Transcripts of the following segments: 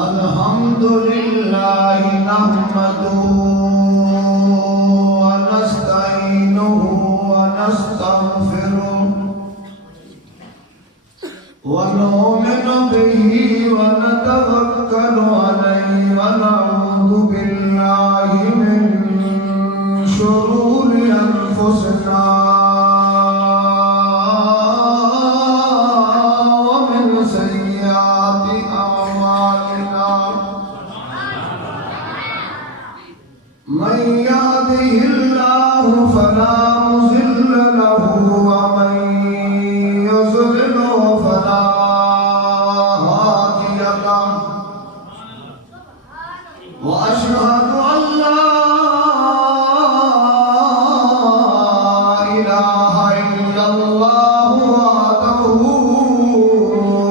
الحمد لله نحمده ونستعينه ونستغفره ونؤمن به ونتوكل عليه ونعوذ بالله من شرور أنفسنا ومن سيئات أعمالنا من يهده الله فلا مضل له ومن يضلل فلا هادي له وأشهد أن لا إله إلا الله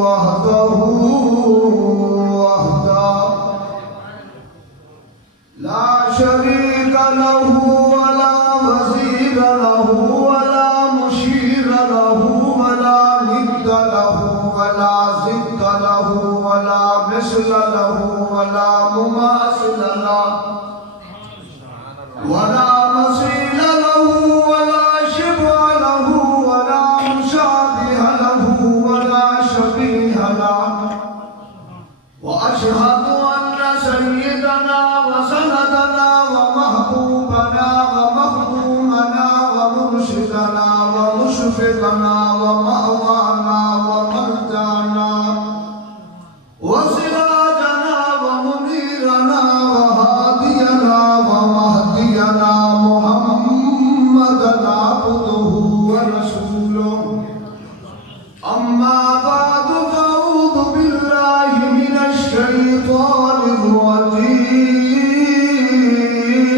وحده لا شريك له ولا وزير له ولا مشير له ولا ند له ولا ضد له ولا مثل له ولا مماثل له ولا مثيل له ولا شبه له ولا مشابه له ولا شبيه له وأشهد أن سيدنا وسندنا ومحبوبنا ومخدومنا ومرشدنا ومشفقنا ومأوانا ومرجعنا وسراجنا ومنيرنا وهادينا ومهدينا محمدا عبده ورسوله أما بعد فأعوذ بالله من الشيطان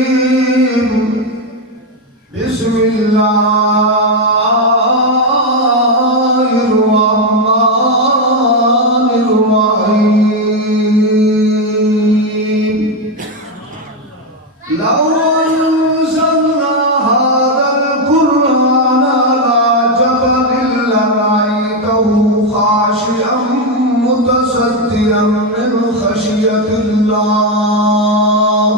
الرجيم بسم الله الرحمن الرحيم لو أنزلنا هذا القرآن على جبل لرأيته خاشعا متصدعا من خشية الله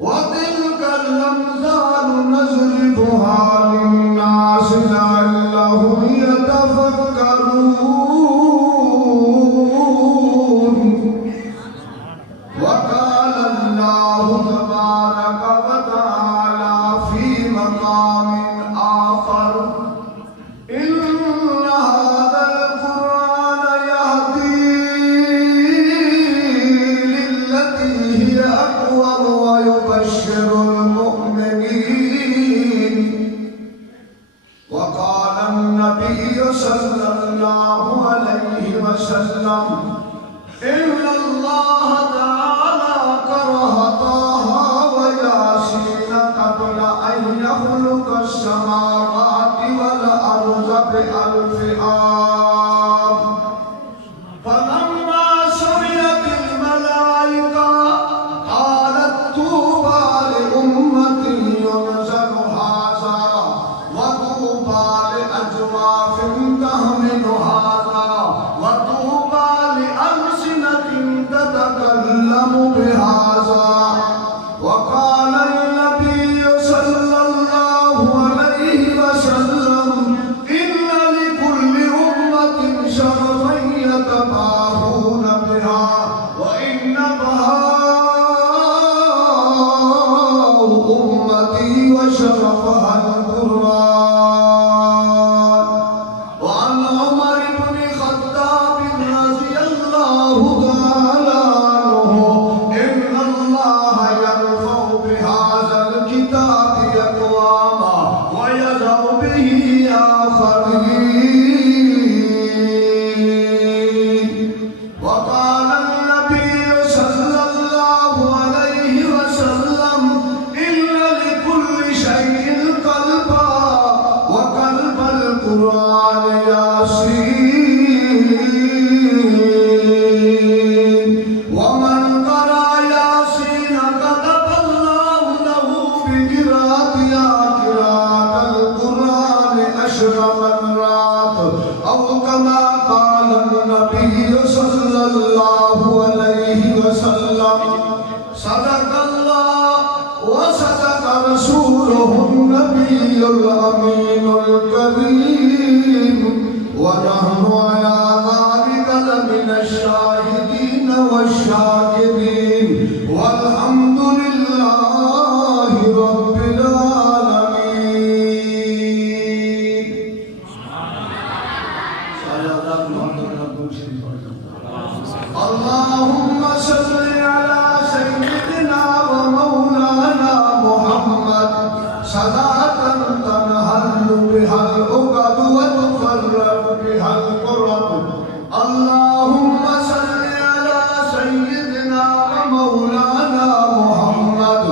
وتلك الأمثال نضربها للناس لعلهم يتفكرون وقال الله تبارك وتعالى في مقام آخر إن هذا القرآن يهدي للتي هي أقوم ويبشر المؤمنين وقال النبي صلى الله عليه وسلم إن الله تعالى كره طه وياسين قبل أن يخلق السماوات والأرض بألف عام فلما سمعت الملائكة قالت طوبى لأمة ينزل هذا وطوبى لأجواف تحمل هذا وطوبى لألسنة تتكلم بهذا وقال النبي صلى الله عليه وسلم إن لكل أمة شرفا يتباهون بها وإن بهاء أمتي وشرفها القرآن وعن عمر بن الخطاب رضي الله تعالى عنه إن الله يرفع بهذا الكتاب أقواما ويضع به آخرين اللهم صل على سيدنا ومولانا محمد صلاة تنحل بها العقد وتفرج بها الكرب. اللهم صل على سيدنا ومولانا محمد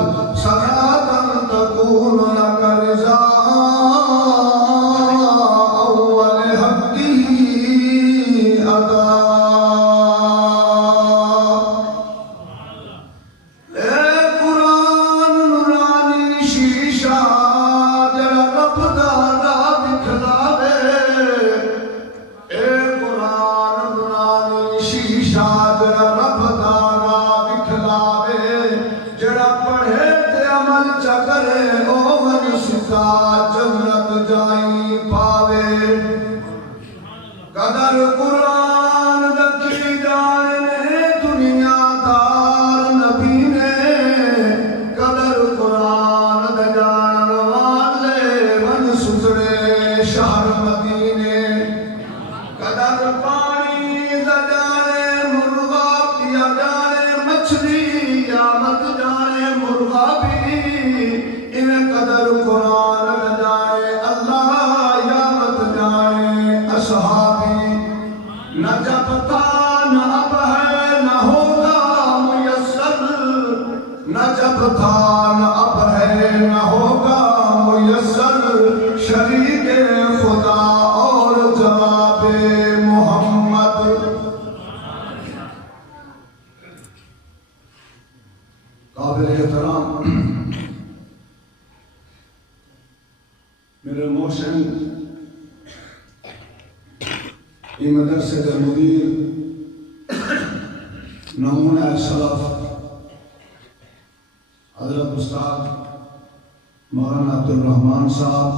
صلاة تكون لك رضا أول حقه أداء. جنت جائی پاوے قدر قرآن دکی جانے دنیا دار نبی نے قدر قرآن دجان والے من سسرے شہر مدینے قدر پانی دجانے مرغا پیا جانے مچھلی یا مت جانے مرغا بھی انہیں قدر قرآن جائے اللہ یا مت جائے اصحابی. نہ جب تھا نہ اب ہے نہ ہوگا میسر، نہ جب تھا نہ اب ہے نہ ہوگا میسر، شریک خدا اور جواب محمد. قابل احترام میرے محسن یہ مدرسے کے مدیر نمونہ سلف حضرت استاد مولانا عبدالرحمن صاحب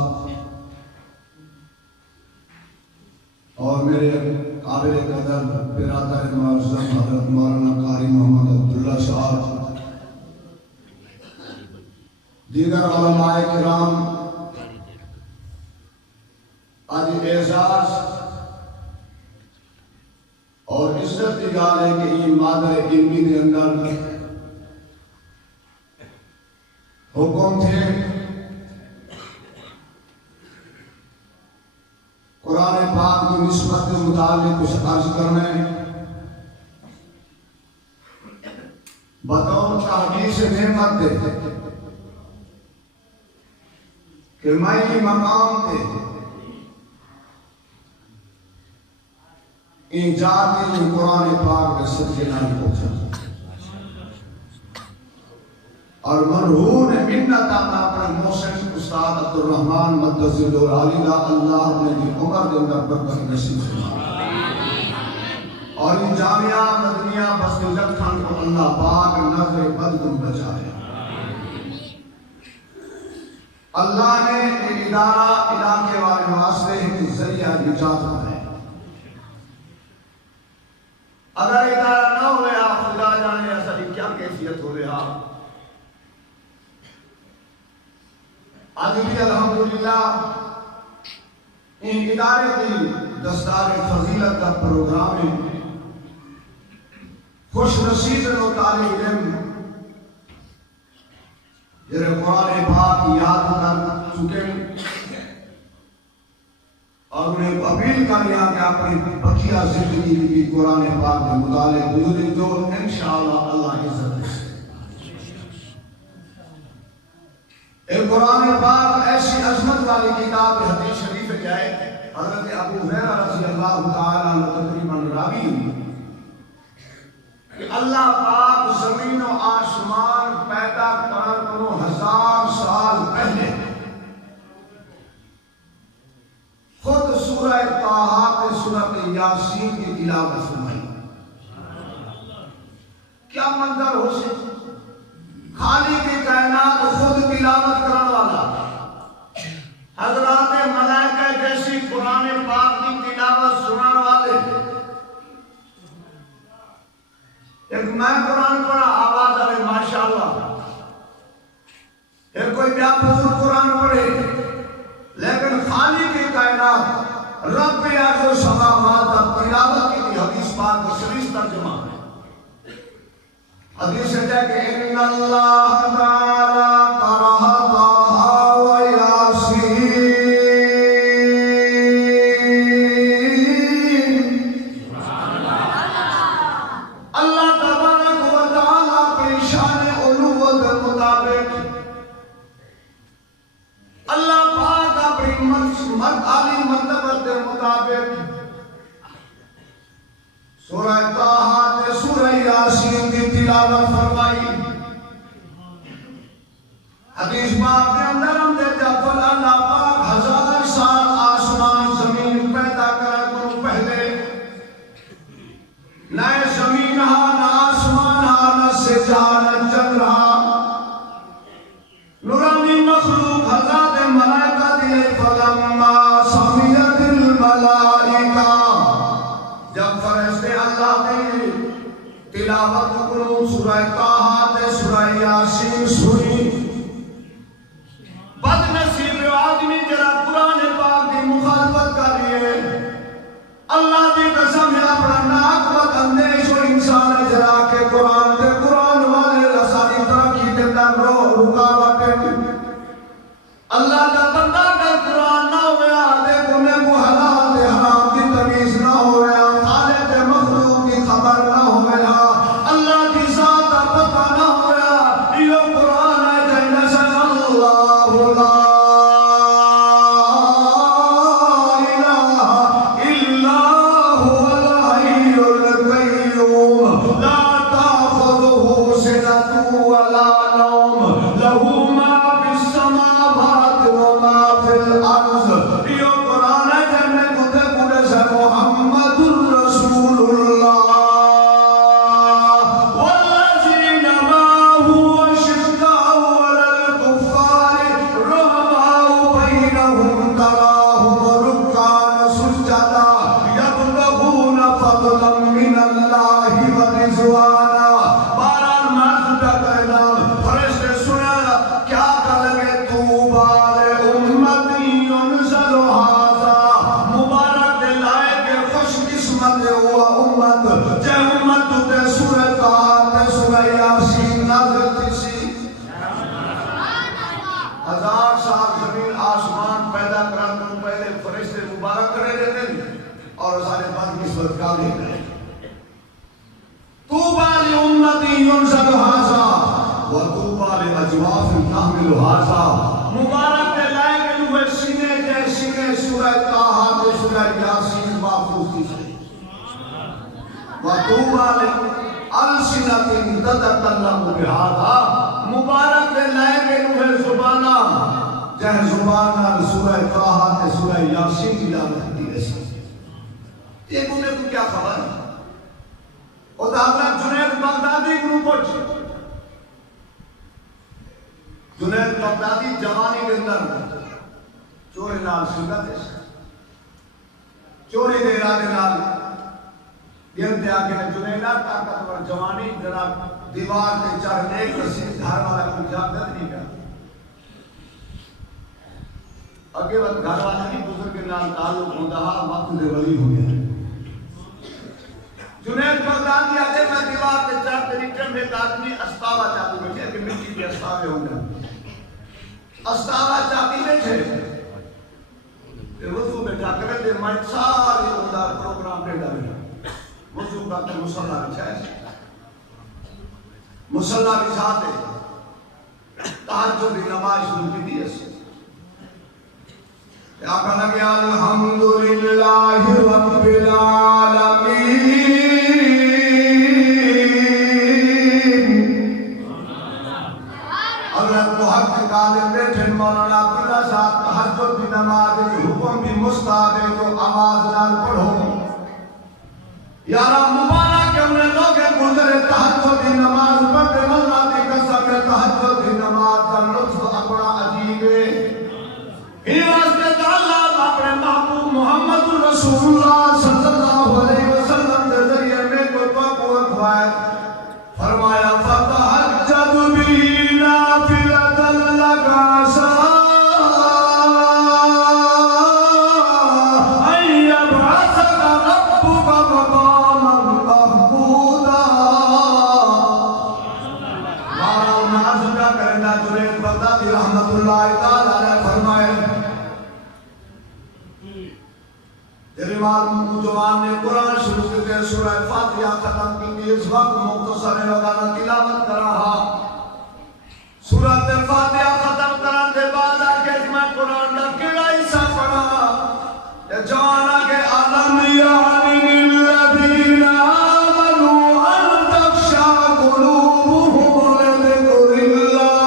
اور میرے قابل قدر برادر معظم حضرت مولانا قاری محمد عبداللہ صاحب، دیگر علماء کرام، آج اعزاز اور عزت کی گال ہے کہ یہ مادر علمی کے اندر حکم تھے قرآن پاک کی نسبت کے متعلق کچھ عرض کرنے بطور تحدیث نعمت دے کہ میں یہ مقام دے ایجاد نے قرآن پاک میں صدقے نام پہنچا اور مرہون منت آنا اپنے محسن استاد عبدالرحمن مدذل العالی دا اللہ نے دی عمر دے اندر برکت نصیب فرمائے اور یہ جامعہ مدنیہ بسکلت خان کو اللہ پاک نظر بدگم بچائے. اللہ نے یہ ادارہ علاقے والے واسطے ایک ذریعہ نجات بنائے. اگر ادارہ نہ ہوئے آپ خدا جانے ایسا کیا کیفیت ہو رہا. آج بھی الحمدللہ ان ادارے کی دستار فضیلت کا پروگرام ہے. خوش نصیب و طالب علم جنہیں قرآن پاک یاد کر چکے اور انہیں اپیل کر لیا کہ اپنی بقیہ زندگی کی قرآن پاک کے مطالعے گزاریں جو انشاءاللہ اللہ عزت ہے. ایک قرآن پاک ایسی عظمت والی کتاب حدیث شریف جائے حضرت ابو ہریرہ رضی اللہ تعالیٰ عنہ تقریباً راوی کہ اللہ پاک زمین و آسمان پیدا کرنے کو 1000 سال پہلے خود سورہ طٰہٰ کے سورۃ یاسین کی تلاوت فرمائی. کیا منظر ہو سے خالق کی کائنات خود تلاوت کرنے والا حضرات ملائکہ جیسی قرآن پاک کی تلاوت سنانے والے. ایک میں قرآن پڑھا آواز آئے ماشاءاللہ، ایک کوئی بیا بزرگ قرآن پڑھے، لیکن خالق کی کائنات رب ارض و سماوات تلاوت کی حدیث پاک کو شریف ترجمہ ہے. حدیث ہے کہ ان اللہ تعالی قرأ طه و یاسین. اللہ تبارک و تعالی اپنی شان علوت کے مطابق اللہ پاک اپنی عالی مرتبت کے مطابق سورہ طه تے سورہ یاسین کی تلاوت فرمائی. حدیث پاک کے اندر ہم دیتے ہیں اللہ پاک 1000 سال آسمان زمین پیدا کرنے کو پہلے نہ زمین ہا نہ آسمان ہا نہ سجا نہ چند رہا نورانی مخلوق حضرات ملائکہ دیئے فلما سمیت الملائکہ جب فرشتے اللہ دی تلاوت کرو سورہ طه تے سورہ یاسین سنی بد نصیب آدمی جرا قرآن پاک دی مخالفت کریے اللہ دی قسم ہے اپنا ناک وقت اندیش و انسان جرا کے قرآن تے قرآن والے رسالی ترقی تے در رکاوٹ اللہ کا بندہ کا قرآن نہ ہویا دے گنے کو حلال دے حرام کی تمیز نہ ہویا خالق مخلوق کی خبر نہ ہویا اللہ کی ذات کا پتہ نہ ہویا یہ قرآن ہے جنہ سے اللہ لا الہ الا هو الحی القیوم لا تأخذه سنة ولا نوم له ما في السماوات وما في الأرض. یہ قرآن ہے جنہ کتے کتے سے محمد رسول اللہ والذین معه أشداء على الكفار رحماء بينهم تراهم ركعا سجدا يبتغون فضلا من الله ورضوانا. بہرحال مرد کا کہنا فرشتے سنا کیا کلمے طوبیٰ لأمتی ينزل هذا مبارک دے لائے کے خوش قسمت ہوا امت جے امت تے سورہ طه تے سورہ یاسین نازل تھی سی. 1000 سال زمین آسمان پیدا کرنے کو پہلے فرشتے مبارک کرے دیتے ہیں اور سارے بد قسمت کا بھی کرے. طوبیٰ لأمتی ينزل هذا وطوبیٰ لأجواف تحمل هذا. مبارک دے لائے کے ہوئے سینے جے سینے سورہ طه تے سورہ یاسین محفوظ تھی سی. وطوبیٰ لألسنۃ تتکلم بهذا. مبارک دے لائے کے ہوئے زبانہ جہاں زبانہ سورہ طه تے سورہ یاسین تلاوت کی رسی. یہ گنے کو کیا خبر ہے؟ اور حضرت جنید بغدادی کو پوچھے. جنید بغدادی جوانی کے اندر چوری نال سنت ہے چوری دے ارادے نال یہ دیا کہ جنیدہ طاقتور جوانی جناب دیوار تے چڑھنے کسی گھر والا کو اجازت نہیں کر. اگے وقت گھر والا کی بزرگ کے نال تعلق ہوتا وقت دے ولی ہو گیا. جنید بغدادی آتے میں دیوار تے چڑھتے نیچے میں ایک آدمی استاوا چاہتی بیٹھے کہ مٹی کے استاوے ہوں گے. استاوا چاہتی بیٹھے وضو بیٹھا کرے دے میں سارے اندر پروگرام دے ڈالے وضو کرتے مصلی بچھائے مصلی بچھاتے تہجد کی نماز شروع کی دی ہے. کیا کہنا گیا الحمدللہ رب العالمین. حضرت محقق عالم بیٹھے مولانا عبداللہ صاحب تہجد کی نماز حکم بھی مستحب ہے تو آواز نال پڑھو. یا رب مبارک کہ انہیں لوگ گزرے تہجد کی نماز پڑھتے اللہ کی قسم ہے تہجد کی نماز کا لطف اپنا عجیب ہے. یہ واسطے تو اللہ اپنے محبوب محمد رسول اللہ صلی اللہ علیہ وسلم کے ذریعے میں کو توقع کھوائے فرمایا فتہجد بھی نافلۃ لک عسیٰ ان یبعثک ربک مقاما محمودا. فاتحہ ختم کی اس وقت مختصر وغیرہ تلاوت کر رہا سورۃ فاتحہ ختم کرنے کے بعد آگے میں قرآن کا کیڑا حصہ پڑھا یہ جوانا کے عالم یعلم الذین آمنوا ان تخشع قلوبهم لذکر اللہ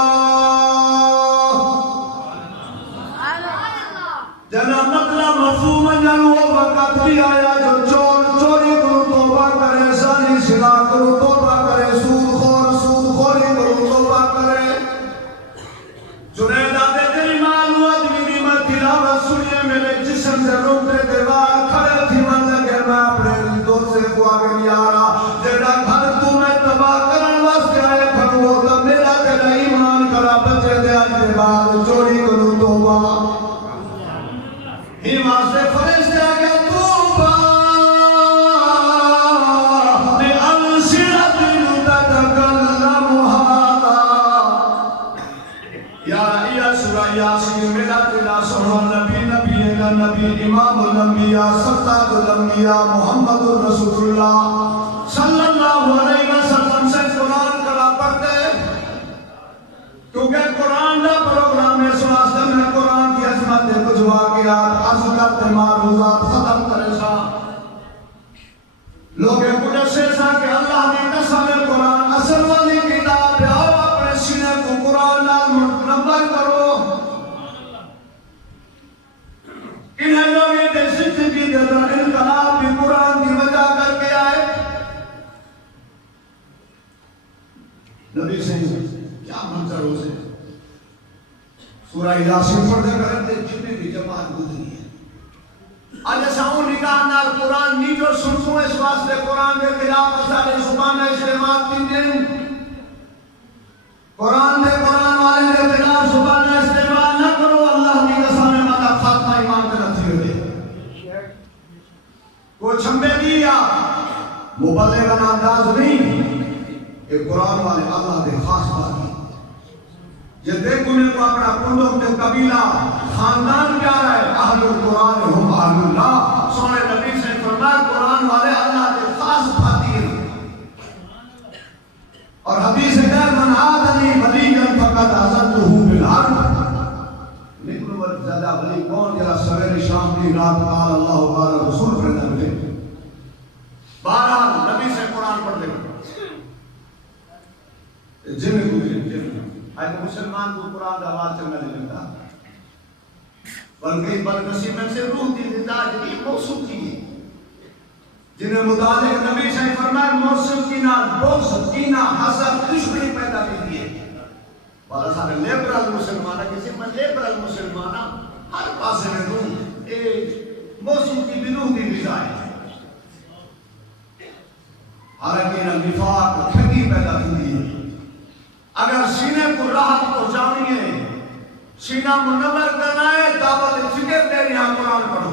جنا مطلب مفہوم جن وہ وقت بھی آیا جو چوری کرو توبہ کرے زانی زنا کرو توبہ کرے سود خوری کرو توبہ کرے جنید آدھے تیری معلومات بھی میں تلاوت سنیے میرے جسم سے روکتے دیوار کھڑے تھی من لگے میں اپنے دور سے کو آگے لیا رہا جیڑا گھر تو میں تباہ کرن واسطے آئے کھڑو تو میرا تیرا ایمان کرا بچے دے آج کے بعد چوری کرو توبہ ہی واسطے فرشتے آگے توبہ لألسنة تتكلم هذا یا سورہ یاسین میرا تیرا سنو نبی امام الانبیاء سردار الانبیاء محمد رسول اللہ صلی اللہ علیہ وسلم سے قرآن کرا پڑھتے کیونکہ قرآن کا پروگرام ہے سواستے میں قرآن کی عظمت کچھ واقعات اذکار معروضات ختم کرے سا لوگ کچھ سے سا کہ اللہ نے قسم قرآن اصل والی کتاب ہے آؤ اپنے سینے کو قرآن نال نمبر کرو انہیں لوگ یہ زندگی دے در انقلاب بھی قرآن کی وجہ کر کے آئے نبی سے کیا منظر ہو سے سورہ یاسین پڑھتے کرتے جتنے بھی جماعت گزری ہے آج ساؤں نکاح نال قرآن نیچو سنسوں اس واسطے قرآن کے خلاف مسائل زبان استعمال تین دن قرآن والے کے خلاف زبان استعمال نہ کرو اللہ کی قسم میں مطلب خاتمہ ایمان کا نتیجہ دے کوئی چھمبے دیا مبلغ انداز نہیں کہ قرآن والے اللہ کے خاص بات ہے یہ دیکھو نے کو اپنا کنڈوں کے قبیلہ خاندان کیا رہا ہے اہل القرآن ہم اہل اللہ سونے نبی سے فرمایا قرآن والے اللہ کے خاص بھاتی ہیں اور حدیث ہے من عادنی ولیًا فقد عزلتہ بالحرب لیکن وہ زیادہ ولی کون جرا سویر شام کی رات قال اللہ قال رسول پر نبی بہرحال نبی سے قرآن پڑھ دے جن کو آج مسلمان کو قرآن کا آواز چلنا نہیں لگتا بلکہ بدنصیب میں سے روح دی دیتا جنہی موسیقی ہے جنہیں متعلق نبی سے فرمائے موسیقی نہ بغض کینہ حسد دشمنی پیدا بھی دیئے والا سارے لیبرل مسلمانہ کسی میں لیبرل مسلمانہ ہر پاسے میں روح ایک موسیقی بھی روح دی دیتا ہے حالانکہ نفاق کھنگی پیدا کی دیئے اگر سینے کو راحت پہنچانی ہے سینہ منور کرنا ہے دعوت فکر دے رہا قرآن پڑھو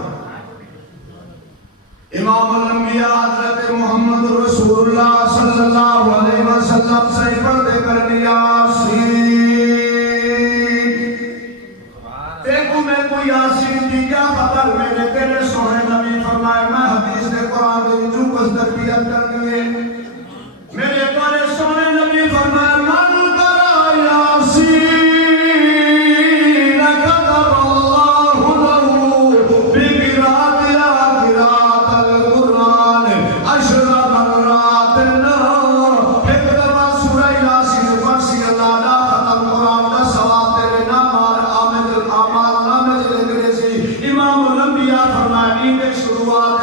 امام الانبیاء حضرت محمد رسول اللہ صلی اللہ علیہ وسلم سے پردے کر دیا دیکھو میں کو یاسین دی کیا خبر میرے تیرے سونے نبی فرمائے میں حدیث دے قرآن دے جو کس تربیت کرنی ہے میرے تیرے سونے نبی فرمائے من کرا یاسین كتب الله له بقراءة قراءة القرآن 10 مرات ایک دفعہ سورہ یاسین پڑھی اللہ دا ختم قرآن دا ثواب تیرے نام اور آمد الاعمال نامے لکھے سی امام الانبیاء فرمائے نیند شروعات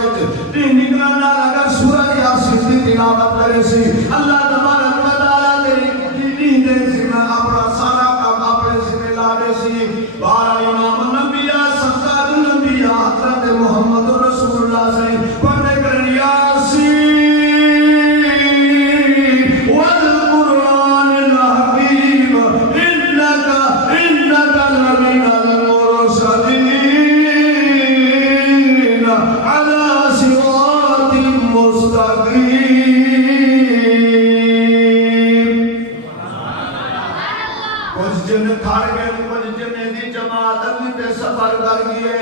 دین نکلنا اگر سورہ یاسین کی تلاوت کرے سی اللہ تبارک و تعالی تیری نیند سے اپنا سارا کام اپنے ذمہ لانے سی بارہ امام الانبیاء سردار الانبیاء حضرت محمد رسول اللہ سے پڑھنے کر یاسین والقرآن الحکیم انک لمن المرسلین علی صراط مستقیم کچھ جن کھڑ گئے کچھ جن دی جماعت اگلی تے سفر کر گئے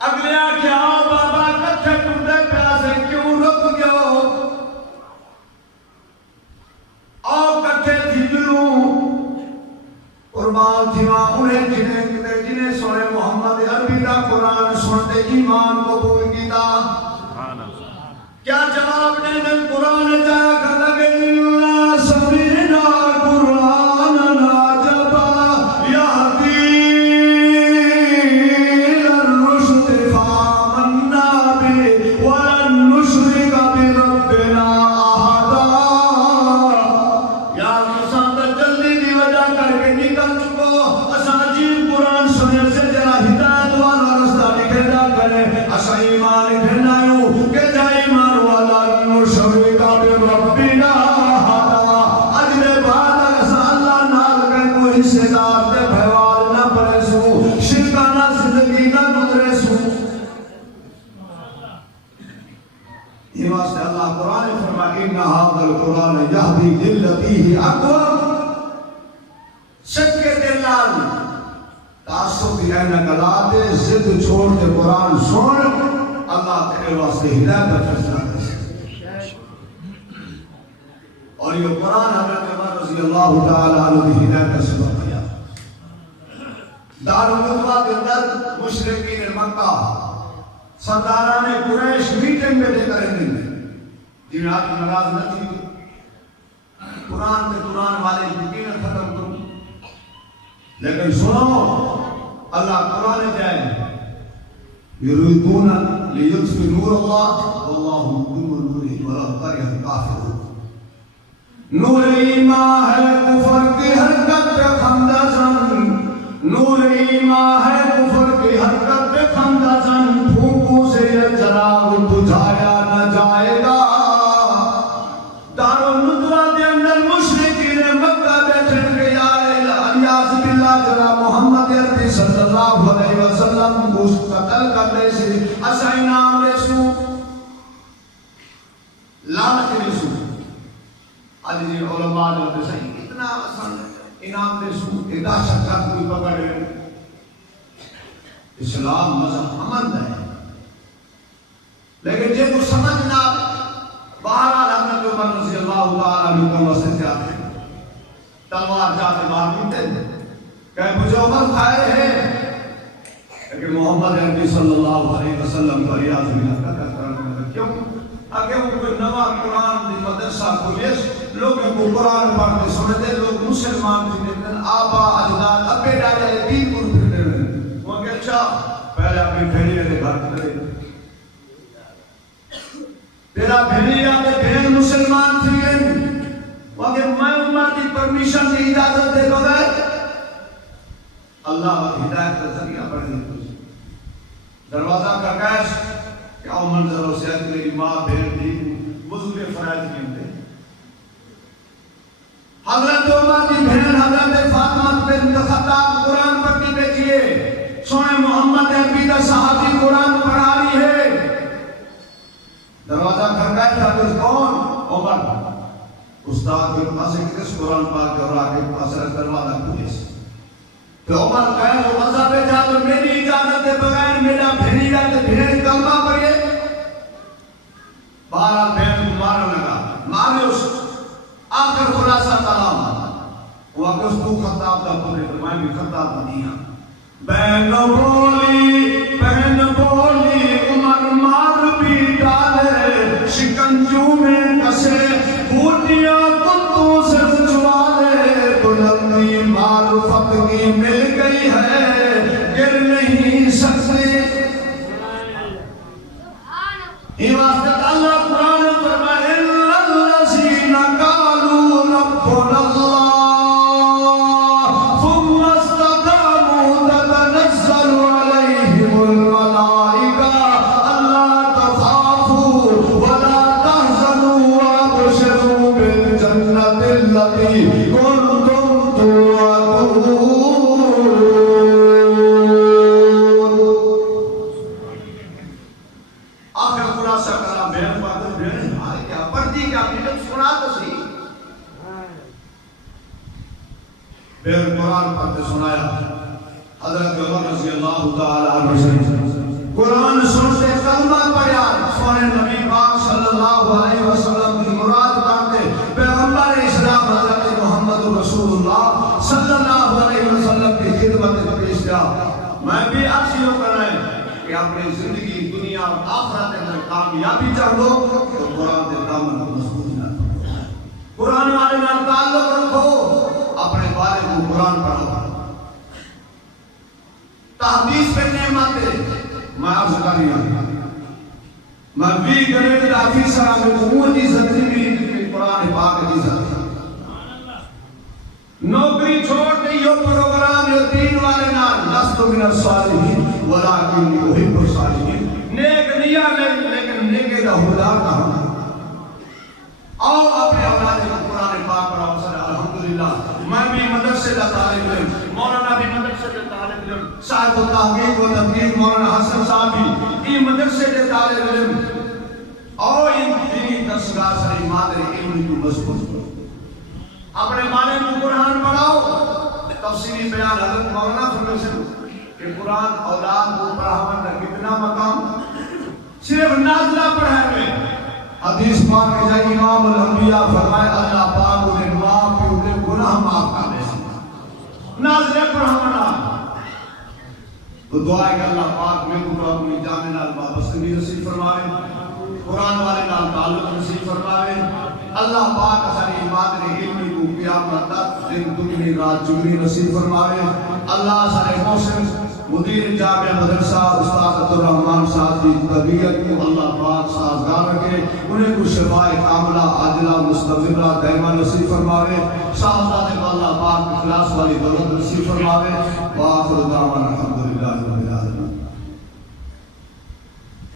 اگلے آکھے آؤ بابا کتھے ٹوٹے پیاسے کیوں رک گیا کیا جواب دینے قرآن جا کر لگے اللہ سمینا قرآن عجبا یہدی للرشد فآمنا به ولن نشرک بربنا احدا. یا ساتھ جلدی دی وجہ کر کے نکل چکو اساجیب قرآن سنے سے جرا ہدایت والا رستہ نکلا کرے اسا ایمان گھنا یوں کہ جا ایمان والا نشرک بربنا احدا. اجلے بعد اسا اللہ نال کے کوئی حصے دار تے بھیوال نہ پڑے سو شرکانہ زندگی نہ گزرے سو. یہ واسطے اللہ قرآن فرمائے ان هذا القرآن یہدی للتی ہی اقوم. سچ کے دل نال تعصب کی اینک لا دے ضد چھوڑ دے قرآن سن اللہ تیرے واسطے ہدایت کا فیصلہ کرے. اور یہ قرآن حضرت عمر رضی اللہ تعالی عنہ کی ہدایت کا سبب کیا. دارالندوا کے اندر مشرکین مکہ سرداران قریش میٹنگ میں لے کر جن آپ ناراض نہ تھی قرآن کے قرآن والے یقین ختم کرو. لیکن سنو اللہ قرآن جائے یریدون لیطفئوا نور اللہ واللہ متم نورہ ولو کرہ الکافرون. نور ایمان ہے کفر کی حرکت پہ خندہ زن. نور ایمان ہے کفر کی حرکت پہ خندہ زن. پھونکوں سے یہ چراغ بجھایا نہ جائے گا. دارالندوا کے اندر مشرکین مکہ بیٹھے کے الیاس باللہ جرا محمد عربی صلی اللہ علیہ وسلم کو قتل کرنے سے اسا انعام رسو لعنت رسو. آج جی علماء نے صحیح اتنا آسان انعام رسو کہ دہشت کا کوئی پکڑے. اسلام مذہب امن ہے لیکن جے کو سمجھنا بہرحال حضرت عمر رضی اللہ تعالی عنہ کا واسطے جاتے تلوار جاتے باہر ملتے کہ مجھے عمر کھائے ہیں کہ محمد عربی صلی اللہ علیہ وسلم پر ریاض میں کرنے کیوں آگے وہ کوئی نوا قرآن دی مدرسہ کھولیس لوگ کو قرآن پڑھتے سنتے لوگ مسلمان تھی لیکن آبا اجداد ابے ڈالے دین کو پھرتے رہے. وہ کہ اچھا پہلے اپنی بھیڑیے کے گھر کرے تیرا بھیڑیہ کے بہن مسلمان تھی گئے. وہ کہ میں عمر کی پرمیشن کی اجازت دے بغیر اللہ ہدایت کا ذریعہ بڑھ دے. دروازہ کا کیش کیا منظر ہو سے میری ماں بہن تھی بزرگ فرائض کی ہوتے. حضرت عمر کی بہن حضرت فاطمہ بنت خطاب قرآن پڑھتی بیٹھیے. سونے محمد عربی کا صحابی قرآن پڑھا رہی ہے. دروازہ کھڑکایا تھا کہ کون؟ عمر. استاد کے پاس کس قرآن پاک اور آگے پاس دروازہ کھولے سے تو عمر کہے وہ مذہب پہ جا تو میری اجازت کے بغیر میرا بھیڑیہ کے بھیڑ کلمہ پڑھیے. بارہ بہن کو مارنے لگا. مارے اس آخر خلاصہ کلام وہ کہ اس کو خطاب کا پورے تو میں بھی خطاب نہیں ہوں. بہن بولی عمر مار بھی ڈالے شکنجوں میں کسے بھوٹیاں کتوں سے چوالے. بلندی معرفت کی مل گئی ہے گر نہیں سکتے. یہ واسطہ اللہ قرآن فرمائے الا الذین قالوا ربنا اللہ ثم استقاموا تتنزل علیہم الملائکہ الا تخافوا ولا تحزنوا وابشروا بالجنۃ التي کنتم توعدون. پھر قرآن پڑھتے سنایا. حضرت عمر رضی اللہ تعالی عنہ سے قرآن سنتے کلمہ پڑھا. سونے نبی پاک صلی اللہ علیہ وسلم کی مراد پڑھتے پیغمبر اسلام حضرت محمد رسول اللہ صلی اللہ علیہ وسلم کی خدمت میں پیش کیا. میں بھی عرض یوں کر رہا ہوں کہ اپنی زندگی دنیا اور آخرت میں کامیابی چاہو تو قرآن کے دامن کو مضبوط نہ قرآن والے نال تعلق رکھو اپنے بارے کو قرآن پڑھو تحدیث پہ نعمت میں عرض کر رہی ہوں میں بھی گریڈ آفیسر آگے امور کی زندگی بھی قرآن پاک کی زندگی نوکری چھوڑ کے یہ پروگرام یہ دین والے نال لست من الصالحین ولکن یحب الصالحین نیک نیت لیکن نیک دا خوددار نہ ہونا آؤ اپنے اولاد کو قرآن پاک پڑھاؤ سر الحمدللہ میں بھی مدرسے کا طالب علم مولانا بھی مدرسے کا طالب علم صاحب تحقیق و تدقیق مولانا حسن صاحب بھی یہ مدرسے کے طالب علم اور ان دینی درسگاہ سے مادر علم کو مضبوط کرو اپنے مالے کو قرآن پڑھاؤ تفصیلی بیان حضرت مولانا فرمائے سے کہ قرآن اولاد کو پڑھاون کا کتنا مقام صرف نازلہ پڑھائے ہوئے حدیث پاک میں جائے امام الانبیاء فرمائے اللہ پاک انہیں معاف کی انہیں گناہ معاف کر دے نازلہ پڑھاونا تو دعا ہے کہ اللہ پاک میں کو اپنی جامع نال وابستگی نصیب فرمائے قرآن والے نال تعلق نصیب فرمائے اللہ پاک ساری مادر علمی کو قیامت تک دن دگنی رات چگنی نصیب فرمائے اللہ سارے محسن مدیر جامعہ مدرسہ استاد عبدالرحمن صاحب کی طبیعت کو اللہ پاک سازگار رکھے انہیں کو شفاء کاملہ عاجلہ مستمرہ دائمہ نصیب فرمائے صاحبزادے کو اللہ پاک اخلاص والی دولت نصیب فرمائے وآخر دعوانا الحمدللہ